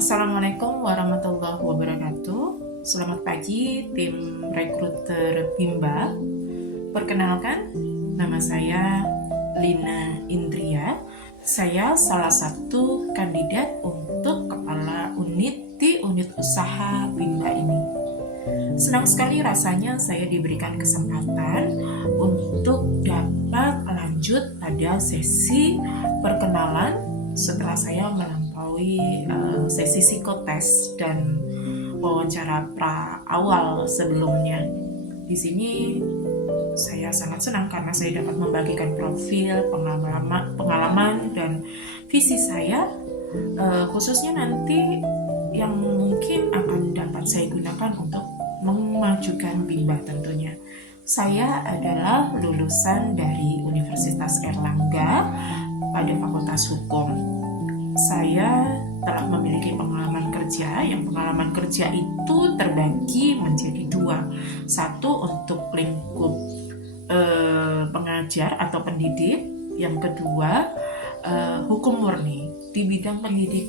Assalamualaikum warahmatullahi wabarakatuh. Selamat pagi tim rekruter Bimba. Perkenalkan, nama saya Lina Indria. Saya salah satu kandidat untuk kepala unit di unit usaha Bimba ini. Senang sekali rasanya saya diberikan kesempatan untuk dapat lanjut pada sesi perkenalan setelah saya melampaui sesi psikotes dan wawancara pra awal sebelumnya. Di sini saya sangat senang karena saya dapat membagikan profil, pengalaman dan visi saya, khususnya nanti yang mungkin akan dapat saya gunakan untuk memajukan Bimba tentunya. Saya adalah lulusan dari Universitas Airlangga pada Fakultas Hukum. Saya telah memiliki pengalaman kerja, yang pengalaman kerja itu terbagi menjadi dua. Satu untuk lingkup pengajar atau pendidik, yang kedua hukum murni. Di bidang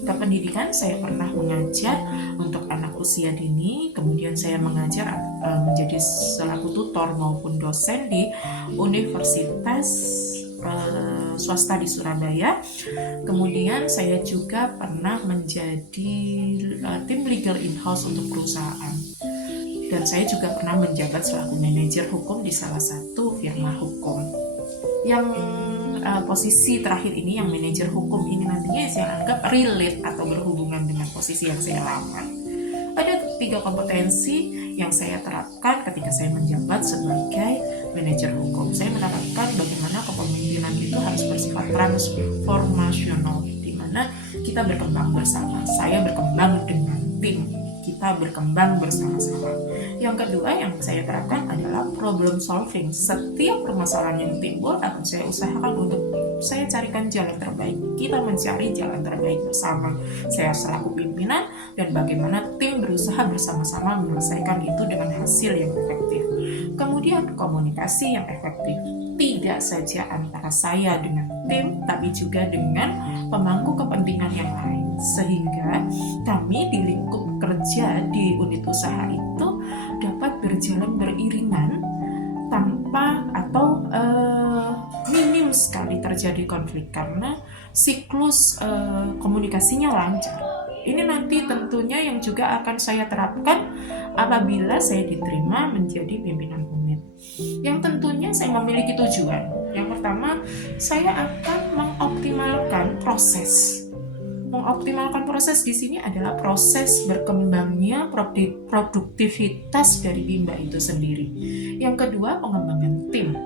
pendidikan saya pernah mengajar untuk anak usia dini, kemudian saya mengajar menjadi selaku tutor maupun dosen di Universitas swasta di Surabaya. Kemudian saya juga pernah menjadi tim legal in-house untuk perusahaan. Dan saya juga pernah menjabat selaku manajer hukum di salah satu firma hukum. Yang posisi terakhir ini, yang manajer hukum ini nantinya saya anggap relate atau berhubungan dengan posisi yang saya lamar. Ada 3 kompetensi yang saya terapkan ketika saya menjabat sebagai manajer hukum. Saya menerapkan bagaimana kepemimpinan itu harus bersifat transformasional, di mana kita berkembang bersama. Saya berkembang dengan tim, kita berkembang bersama-sama. Yang kedua yang saya terapkan adalah problem solving. Setiap permasalahan yang timbul akan saya usahakan untuk saya carikan jalan terbaik. Kita mencari jalan terbaik bersama. Saya selaku pimpinan dan bagaimana tim berusaha bersama-sama menyelesaikan itu dengan hasil yang efektif. Kemudian komunikasi yang efektif. Tidak saja antara saya dengan tim, tapi juga dengan pemangku kepentingan yang lain. Sehingga kami di lingkup kerja di unit usaha itu dapat berjalan beriringan tanpa atau minim sekali terjadi konflik karena siklus komunikasinya lancar. Ini nanti tentunya yang juga akan saya terapkan apabila saya diterima menjadi pimpinan unit. Yang tentunya saya memiliki tujuan. Yang pertama, saya akan mengoptimalkan proses. Mengoptimalkan proses di sini adalah proses berkembangnya produktivitas dari Bimba itu sendiri. Yang kedua, pengembangan tim.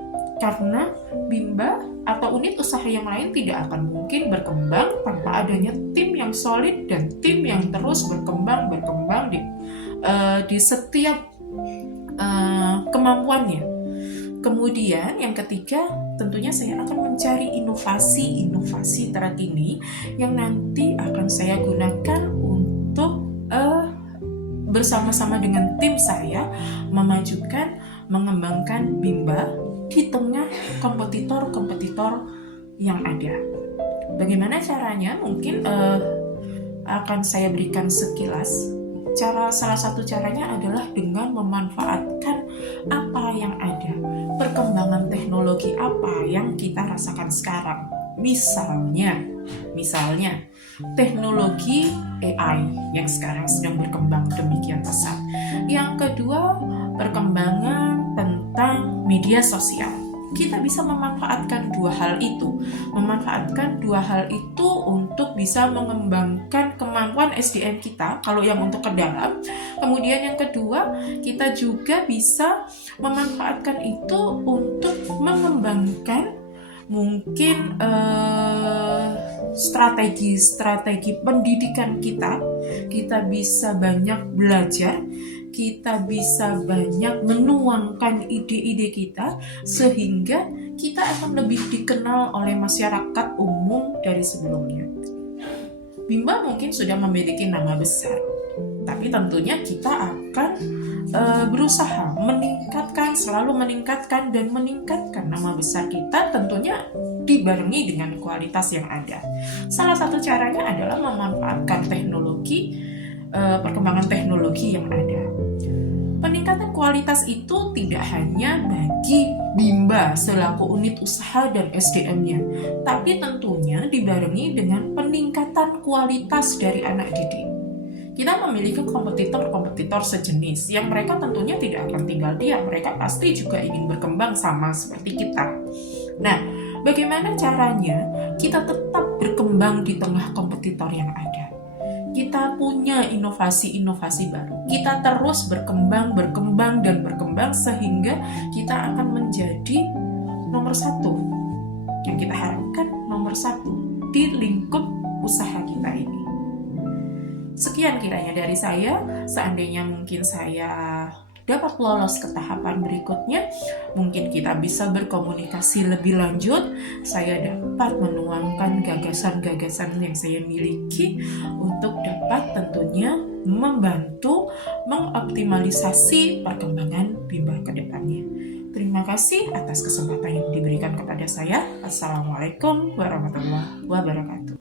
Karena Bimba atau unit usaha yang lain tidak akan mungkin berkembang tanpa adanya tim yang solid dan tim yang terus berkembang di setiap kemampuannya. Kemudian yang ketiga, tentunya saya akan mencari inovasi terkini yang nanti akan saya gunakan untuk bersama-sama dengan tim saya mengembangkan Bimba di tengah kompetitor-kompetitor yang ada. Bagaimana caranya? Mungkin akan saya berikan sekilas. Salah satu caranya adalah dengan memanfaatkan apa yang ada, perkembangan teknologi apa yang kita rasakan sekarang. Misalnya teknologi AI yang sekarang sedang berkembang demikian pesat. Yang kedua, perkembangan tentang media sosial. Kita bisa memanfaatkan dua hal itu untuk bisa mengembangkan kemampuan SDM kita kalau yang untuk ke dalam. Kemudian yang kedua, kita juga bisa memanfaatkan itu untuk mengembangkan mungkin strategi pendidikan kita bisa banyak belajar, kita bisa banyak menuangkan ide-ide kita sehingga kita akan lebih dikenal oleh masyarakat umum dari sebelumnya. Bimba mungkin sudah memiliki nama besar, tapi tentunya kita akan berusaha selalu meningkatkan nama besar kita, tentunya dibarengi dengan kualitas yang ada. Salah satu caranya adalah memanfaatkan teknologi perkembangan teknologi yang ada. Peningkatan kualitas itu tidak hanya bagi Bimba selaku unit usaha dan SDM-nya, tapi tentunya dibarengi dengan peningkatan kualitas dari anak didik. Kita memiliki kompetitor-kompetitor sejenis yang mereka tentunya tidak akan tinggal diam, mereka pasti juga ingin berkembang sama seperti kita. Nah, bagaimana caranya kita tetap berkembang di tengah kompetitor yang ada? Kita punya inovasi-inovasi baru. Kita terus berkembang sehingga kita akan menjadi nomor satu. Yang kita harapkan nomor satu di lingkup usaha kita ini. Sekian kiranya dari saya. Seandainya mungkin saya dapat lolos ke tahapan berikutnya, mungkin kita bisa berkomunikasi lebih lanjut. Saya dapat menuangkan gagasan-gagasan yang saya miliki untuk dapat tentunya membantu mengoptimalisasi perkembangan Bimba ke depannya. Terima kasih atas kesempatan yang diberikan kepada saya. Assalamualaikum warahmatullahi wabarakatuh.